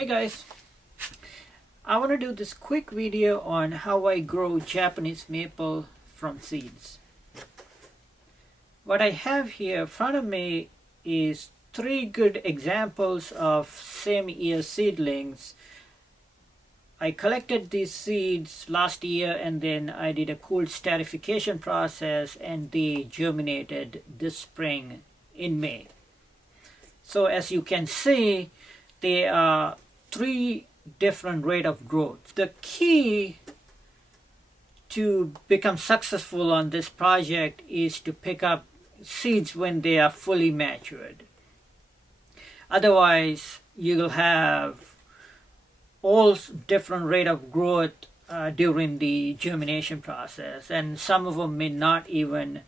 Hey guys, I want to do this quick video on how I grow Japanese maple from seeds. What I have here in front of me is 3 good examples of same year seedlings. I collected these seeds last year and then I did a cool stratification process and they germinated this spring in May. So as you can see, there are 3 different rate of growth. The key to become successful on this project is to pick up seeds when they are fully matured. Otherwise, you'll have all different rate of growth during the germination process, and some of them may not even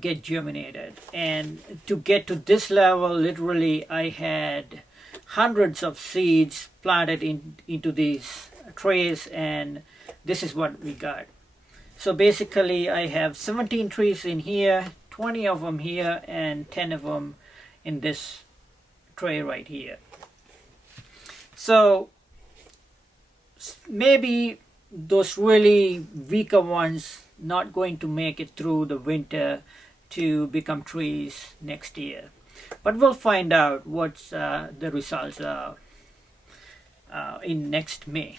get germinated. And to get to this level, literally I had hundreds of seeds planted into these trays, and this is what we got. So basically I have 17 trees in here, 20 of them here, and 10 of them in this tray right here. So maybe those really weaker ones not going to make it through the winter to become trees next year. But we'll find out what the results are in next May.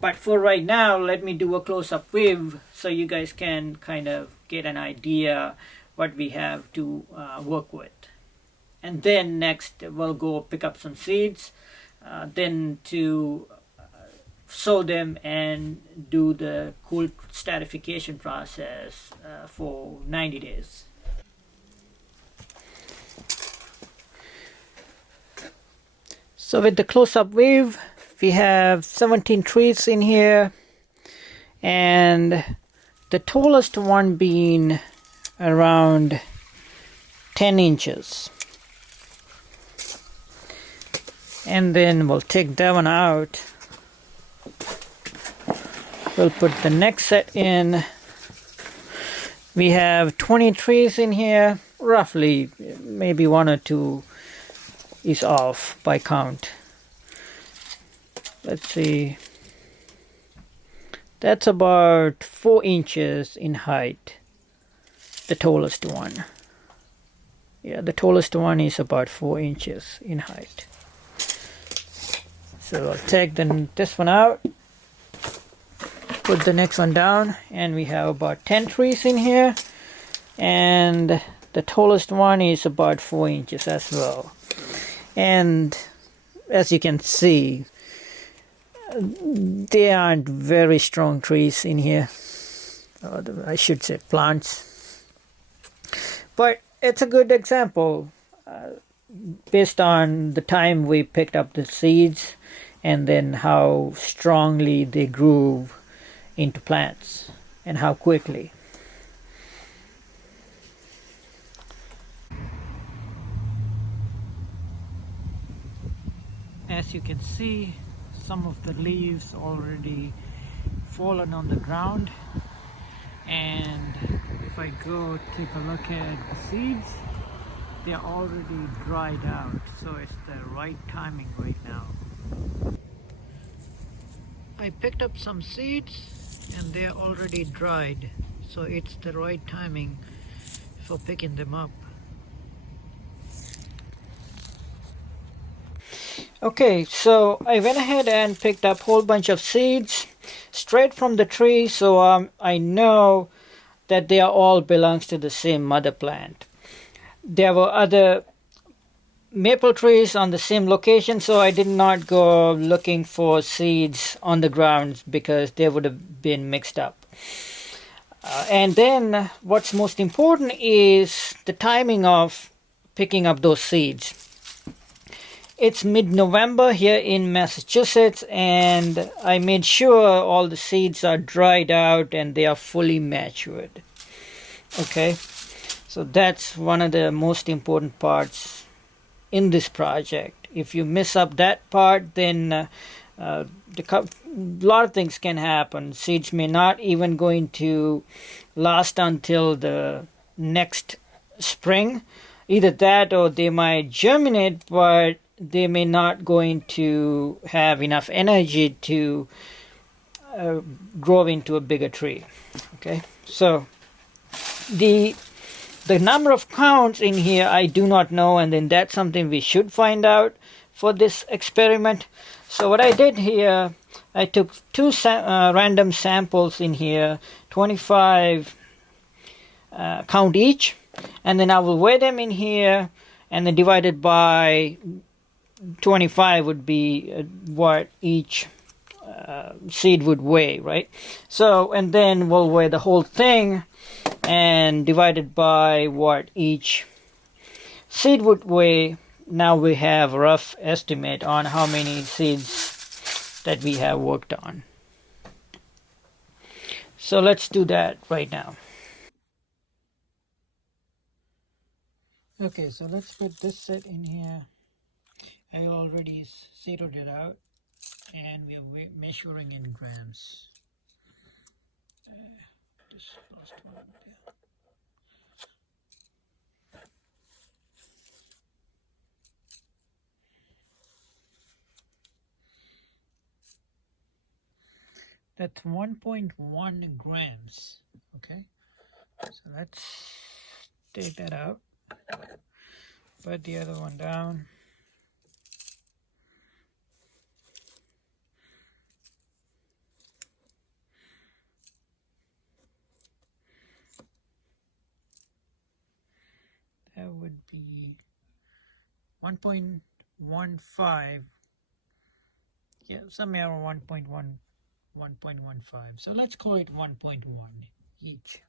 But for right now, let me do a close-up view so you guys can kind of get an idea what we have to work with. And then next we'll go pick up some seeds, then to sow them and do the cool stratification process for 90 days. So with the close-up view, we have 17 trees in here, and the tallest one being around 10 inches. And then we'll take that one out. We'll put the next set in. We have 20 trees in here, roughly, maybe 1 or 2 is off by count. Let's see, that's about 4 inches in height, the tallest one. Yeah, the tallest one is about 4 inches in height. So I'll take this one out, put the next one down, and we have about 10 trees in here, and the tallest one is about 4 inches as well. And as you can see, they aren't very strong trees in here, I should say plants, but it's a good example based on the time we picked up the seeds and then how strongly they grew into plants and how quickly. As you can see, some of the leaves already fallen on the ground, and if I go take a look at the seeds, they're already dried out, so it's the right timing right now. I picked up some seeds and they're already dried, so it's the right timing for picking them up. Okay, so I went ahead and picked up a whole bunch of seeds straight from the tree, so I know that they are all belongs to the same mother plant. There were other maple trees on the same location, so I did not go looking for seeds on the ground because they would have been mixed up. And then what's most important is the timing of picking up those seeds. It's mid-November here in Massachusetts, and I made sure all the seeds are dried out and they are fully matured. Okay, so that's one of the most important parts in this project. If you miss up that part, then a lot of things can happen. Seeds may not even going to last until the next spring. Either that or they might germinate, but they may not going to have enough energy to grow into a bigger tree. Okay, so the number of counts in here I do not know, and then that's something we should find out for this experiment. So what I did here, I took two random samples in here, 25 count each, and then I will weigh them in here, and then divided by 25 would be what each seed would weigh, right? So, and then we'll weigh the whole thing and divided by what each seed would weigh. Now we have a rough estimate on how many seeds that we have worked on. So let's do that right now. Okay, so let's put this set in here. I already zeroed it out, and we are measuring in grams. This last one there. That's 1.1 grams. Okay, so let's take that out. Put the other one down. That would be 1.15. Yeah, somewhere around 1.15. So let's call it 1.1 each.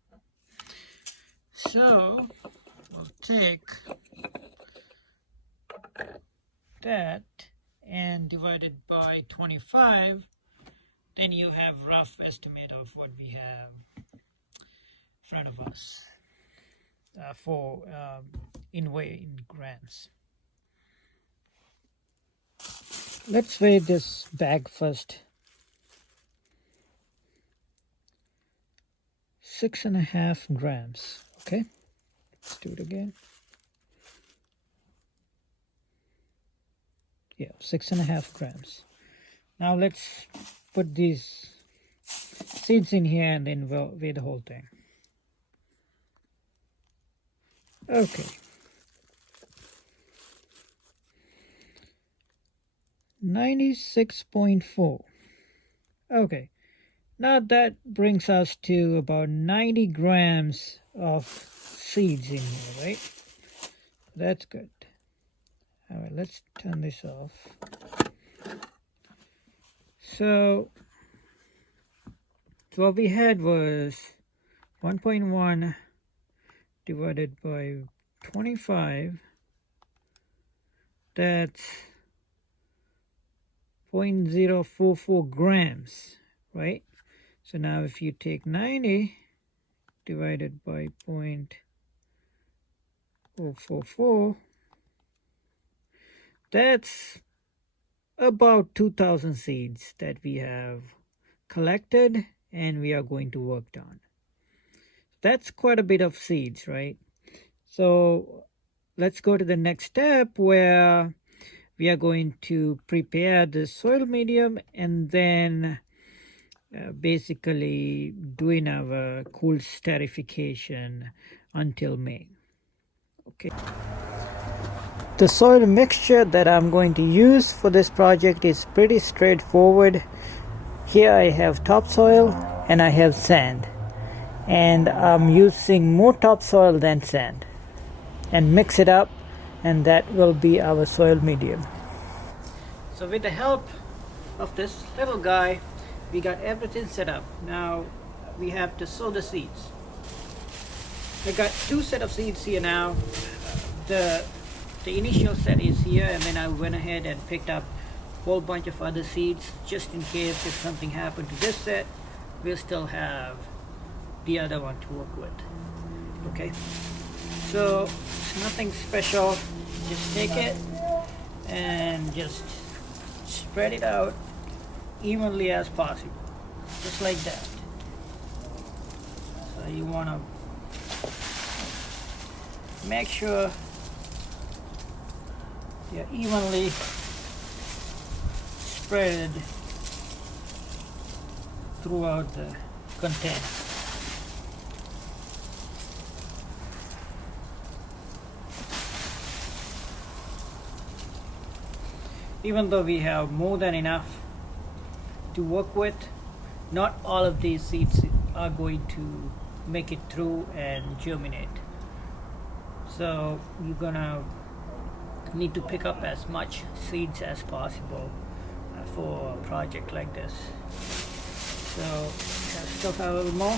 So we'll take that and divide it by 25. Then you have rough estimate of what we have in front of us for in grams. Let's weigh this bag first. 6.5 grams. Okay, let's do it again. Yeah, 6.5 grams. Now let's put these seeds in here and then we'll weigh the whole thing. Okay. 96.4. Okay. Now that brings us to about 90 grams of seeds in here, right? That's good. All right, let's turn this off. So what we had was 1.1 divided by 25. That's 0.044 grams, right? So now if you take 90 divided by 0.044, that's about 2,000 seeds that we have collected and we are going to work on. That's quite a bit of seeds, right? So let's go to the next step where we are going to prepare the soil medium and then basically doing our cool sterification until May. Okay. The soil mixture that I'm going to use for this project is pretty straightforward. Here I have topsoil and I have sand, and I'm using more topsoil than sand, and mix it up, and that will be our soil medium. So with the help of this little guy, we got everything set up. Now we have to sow the seeds. I got two sets of seeds here now. The initial set is here, and then I went ahead and picked up a whole bunch of other seeds just in case if something happened to this set, we'll still have the other one to work with. Okay, so it's nothing special. Just take it and just spread it out evenly as possible, just like that. So you want to make sure They're evenly spread throughout the container. Even though we have more than enough to work with, not all of these seeds are going to make it through and germinate. So you're gonna need to pick up as much seeds as possible for a project like this. So let's still have a little more.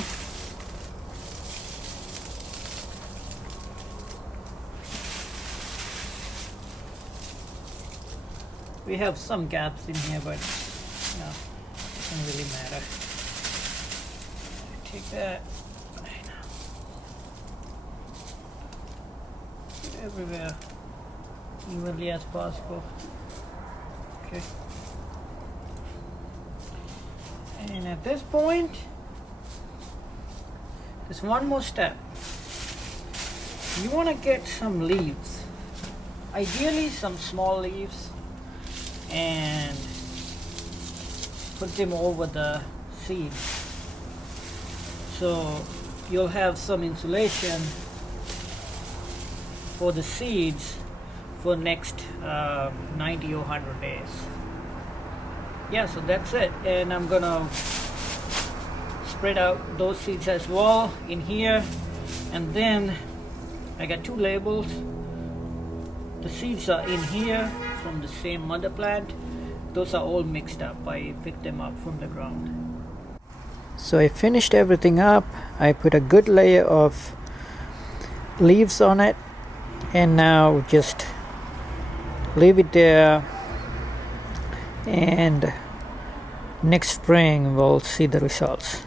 We have some gaps in here, but no, doesn't really matter. Take that everywhere evenly as possible. Okay. And at this point, there's one more step. You want to get some leaves, ideally some small leaves, and put them over the seeds, so you'll have some insulation for the seeds for next 90 or 100 days. Yeah, so that's it, and I'm gonna spread out those seeds as well in here. And then I got two labels. The seeds are in here from the same mother plant. Those are all mixed up. I picked them up from the ground. So I finished everything up. I put a good layer of leaves on it, and now just leave it there, and next spring we'll see the results.